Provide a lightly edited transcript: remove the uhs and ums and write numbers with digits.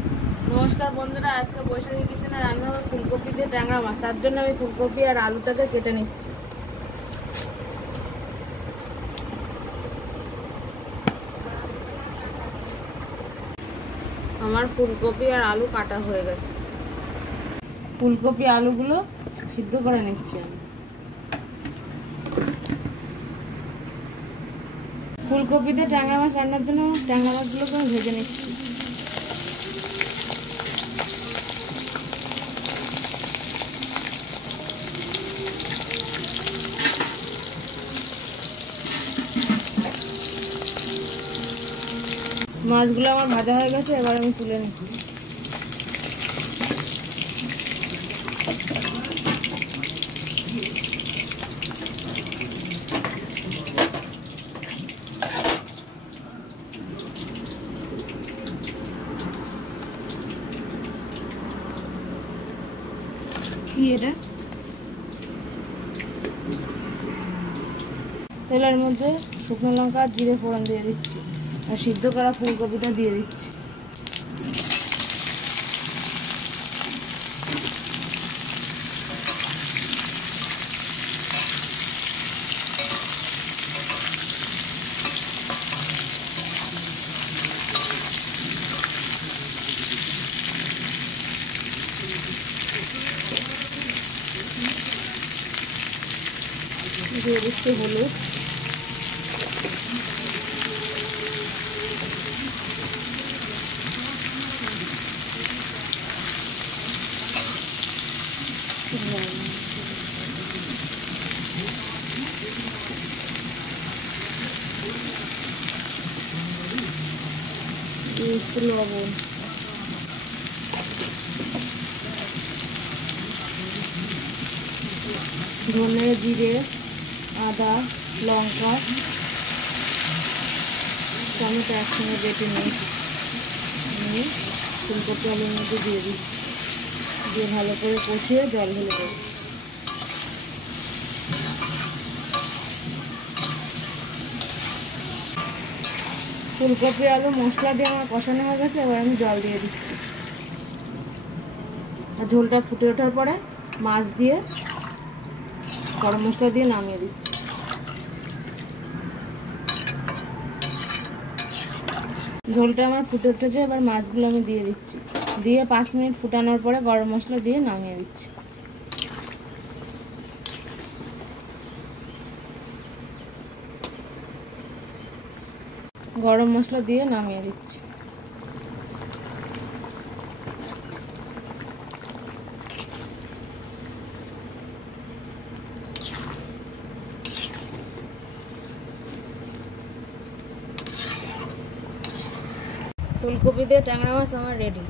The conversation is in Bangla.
নমস্কার বন্ধুরা, আজকে বৈশাখী কিচেনে রান্না হবে ফুলকপি দিয়ে ট্যাংরা মাছ। তার জন্য আমি ফুলকপি আর আলুটাকে কেটে নিচ্ছি। আমার ফুলকপি আর আলু কাটা হয়ে গেছে। ফুলকপি আলুগুলো সিদ্ধ করে নিচ্ছি আমি। ফুলকপি দিয়ে ট্যাংরা মাছ রান্নার জন্য ট্যাংরা মাছগুলোকে আমি ভেজে নিচ্ছি। মাছগুলো আমার ভাজা হয়ে গেছে, এবার আমি তুলে নিচ্ছি। কি এটা? তেলের মধ্যে শুকনো লঙ্কা আর জিরে ফোড়ন দিয়ে দিচ্ছি আর সিদ্ধ করা ফুলকপিটা দিয়ে দিচ্ছি। দিয়ে দিচ্ছি হলুদ, একটু লবণ, ধনে জিরে আদা লঙ্কা টমেটো একসঙ্গে বেটে নিয়ে ফুলকপি আলুর মধ্যে দিয়ে দিই, দিয়ে ভালো করে কষিয়ে জল ঢেলে দেবো। ফুলকপি আলু মশলা দিয়ে আমার কষানো হয়ে গেছে, এবার আমি জল দিয়ে দিচ্ছি। আর ঝোলটা ফুটে ওঠার পরে মাছ দিয়ে গরম মশলা দিয়ে নামিয়ে দিচ্ছি। ঝোলটা আমার ফুটে উঠেছে, এবার মাছগুলো আমি দিয়ে দিচ্ছি। দিয়ে 5 মিনিট ফুটানোর পরে গরম মশলা দিয়ে নামিয়ে দিচ্ছি। গরম মশলা দিয়ে নামিয়ে দিচ্ছি। ফুলকপি দিয়ে ট্যাংরা মাছ আমার রেডি।